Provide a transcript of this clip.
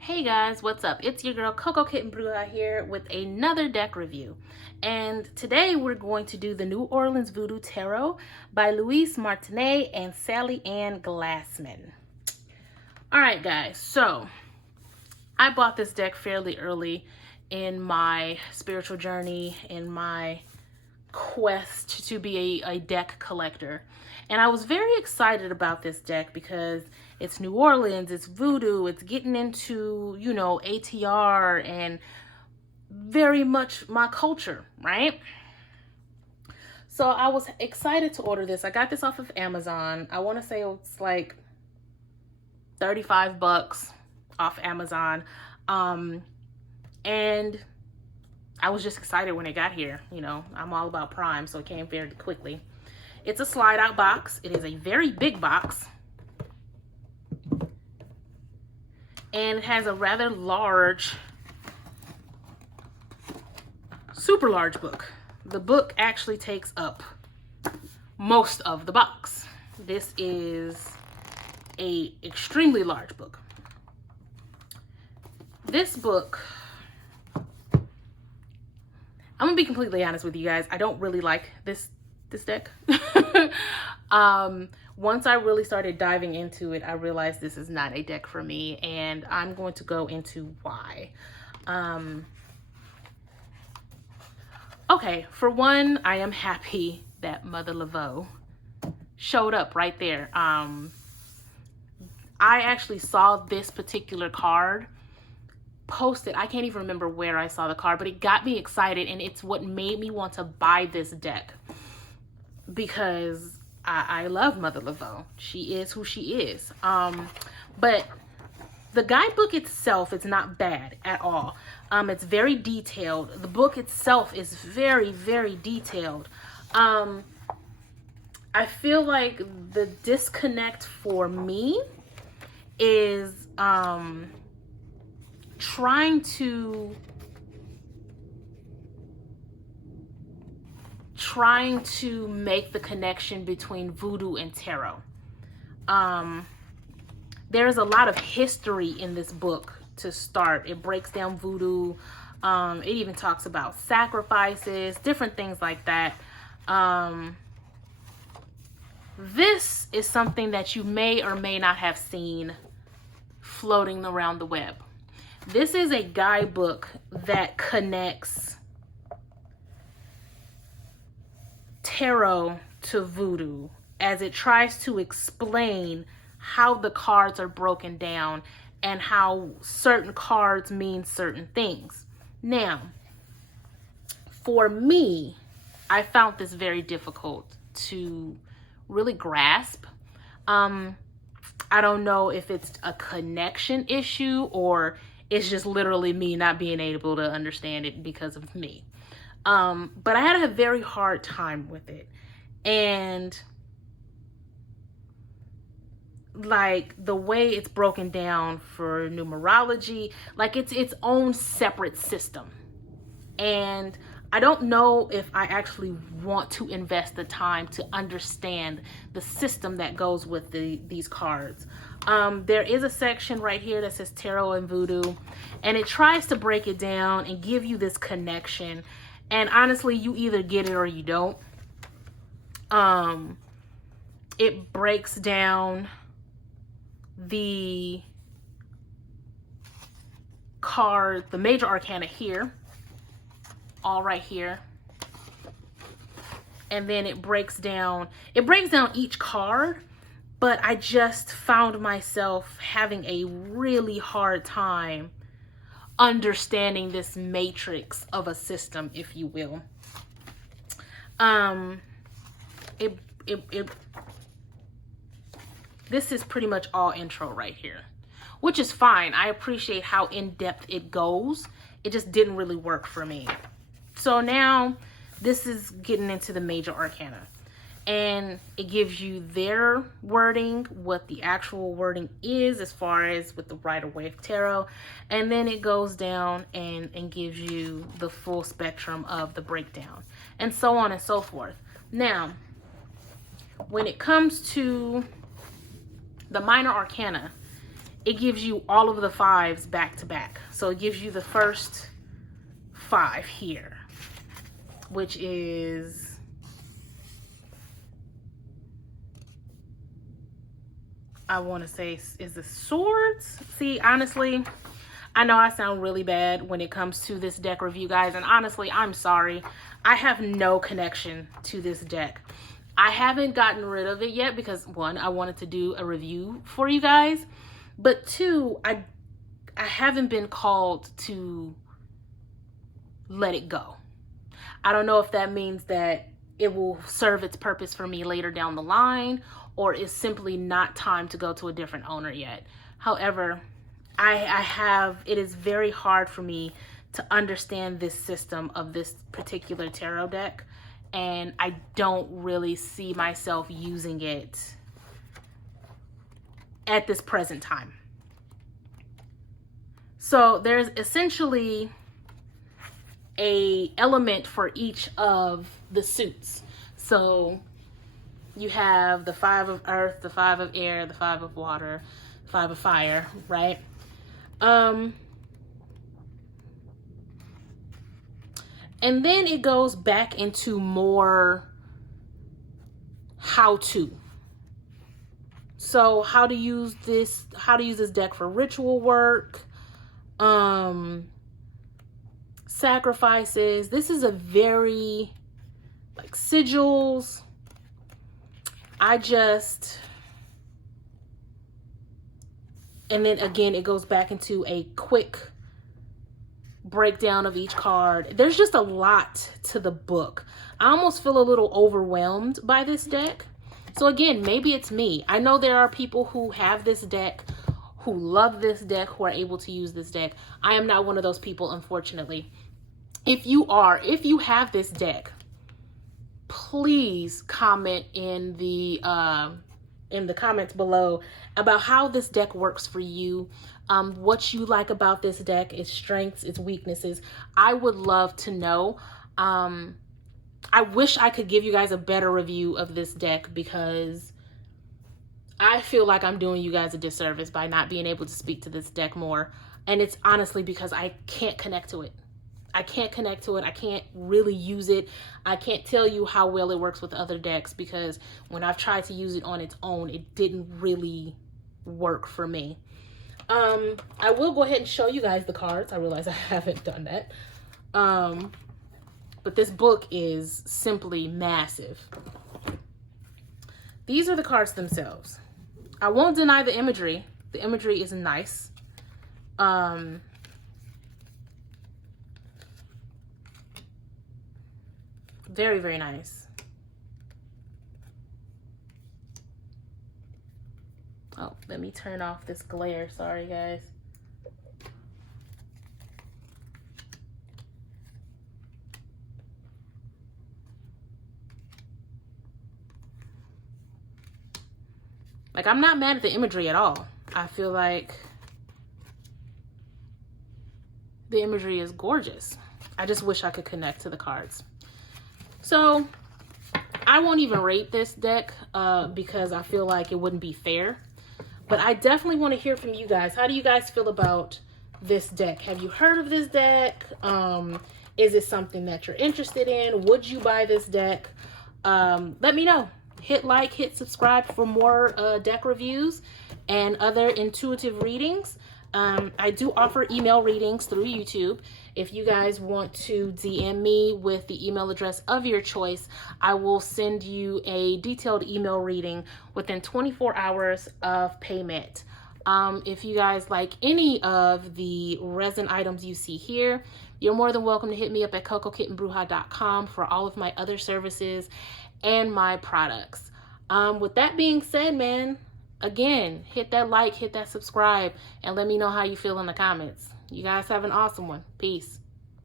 Hey guys, what's up? It's your girl Coco Kitten Bruja here with another deck review. And today we're going to do the New Orleans Voodoo Tarot by Louise Martinet and Sally Ann Glassman. Alright guys, so I bought this deck fairly early in my spiritual journey, in my quest to be a deck collector. And I was very excited about this deck because it's New Orleans, it's voodoo, it's getting into, you know, ATR and very much my culture, right? So I was excited to order this. I got this off of Amazon. I want to say it's like 35 bucks off Amazon. And I was just excited when it got here. You know, I'm all about Prime, so it came very quickly. It's a slide out box. It is a very big box. And it has a rather large, super large book. The book actually takes up most of the box. This is a extremely large book. This book, I'm gonna be completely honest with you guys. I don't really like this deck. Once I really started diving into it, I realized this is not a deck for me, and I'm going to go into why. Okay, for one, I am happy that Mother Laveau showed up right there. I actually saw this particular card posted. I can't even remember where I saw the card, but it got me excited, and it's what made me want to buy this deck because I love Mother Laveau. She is who she is. But the guidebook itself is not bad at all. It's very detailed. The book itself is very, very detailed. I feel like the disconnect for me is trying to make the connection between voodoo and tarot. There's a lot of history in this book to start. It breaks down voodoo. It even talks about sacrifices, different things like that. This is something that you may or may not have seen floating around the web. This is a guidebook that connects tarot to voodoo as it tries to explain how the cards are broken down and how certain cards mean certain things. Now, for me, I found this very difficult to really grasp. I don't know if it's a connection issue or it's just literally me not being able to understand it because of me. But I had a very hard time with it. And like the way it's broken down for numerology, like it's its own separate system. And I don't know if I actually want to invest the time to understand the system that goes with these cards. There is a section right here that says Tarot and Voodoo, and it tries to break it down and give you this connection. And honestly, you either get it or you don't. It breaks down the card, the major arcana here, all right here. And then it breaks down each card, but I just found myself having a really hard time understanding this matrix of a system, if you will. This is pretty much all intro right here, which is fine. I appreciate how in-depth it goes. It just didn't really work for me. So now this is getting into the major arcana, and it gives you their wording, what the actual wording is as far as with the Rider-Waite Tarot, and then it goes down and gives you the full spectrum of the breakdown, and so on and so forth. Now, when it comes to the minor arcana, it gives you all of the 5s back to back. So it gives you the first 5 here, which is, I want to say, is the swords? See, honestly, I know I sound really bad when it comes to this deck review, guys, and honestly, I'm sorry. I have no connection to this deck. I haven't gotten rid of it yet because, 1, I wanted to do a review for you guys, but 2, I haven't been called to let it go. I don't know if that means that it will serve its purpose for me later down the line, or is simply not time to go to a different owner yet. However, it is very hard for me to understand this system of this particular tarot deck, and I don't really see myself using it at this present time. So there's essentially a element for each of the suits. So you have the 5 of earth, the 5 of air, the 5 of water, 5 of fire, right? And then it goes back into more how to. So how to use this deck for ritual work, sacrifices. This is a very, like, sigils. And then again, it goes back into a quick breakdown of each card. There's just a lot to the book. I almost feel a little overwhelmed by this deck. So again, maybe it's me. I know there are people who have this deck, who love this deck, who are able to use this deck. I am not one of those people, unfortunately. If you have this deck, please comment in the comments below about how this deck works for you, what you like about this deck, its strengths, its weaknesses. I would love to know. I wish I could give you guys a better review of this deck, because I feel like I'm doing you guys a disservice by not being able to speak to this deck more. And it's honestly because I can't connect to it. I can't connect to it. I can't really use it. I can't tell you how well it works with other decks, because when I've tried to use it on its own, it didn't really work for me. I will go ahead and show you guys the cards. I realize I haven't done that. But this book is simply massive. These are the cards themselves. I won't deny the imagery. The imagery is nice. Very, very nice. Oh, let me turn off this glare. Sorry, guys. Like, I'm not mad at the imagery at all. I feel like the imagery is gorgeous. I just wish I could connect to the cards. So I won't even rate this deck because I feel like it wouldn't be fair. But I definitely want to hear from you guys. How do you guys feel about this deck? Have you heard of this deck? Is it something that you're interested in? Would you buy this deck? Let me know. Hit like, hit subscribe for more deck reviews and other intuitive readings. I do offer email readings through YouTube. If you guys want to DM me with the email address of your choice, I will send you a detailed email reading within 24 hours of payment. If you guys like any of the resin items you see here, you're more than welcome to hit me up at cocokittenbruja.com for all of my other services and my products. With that being said, man, again, hit that like, hit that subscribe, and let me know how you feel in the comments. You guys have an awesome one. Peace.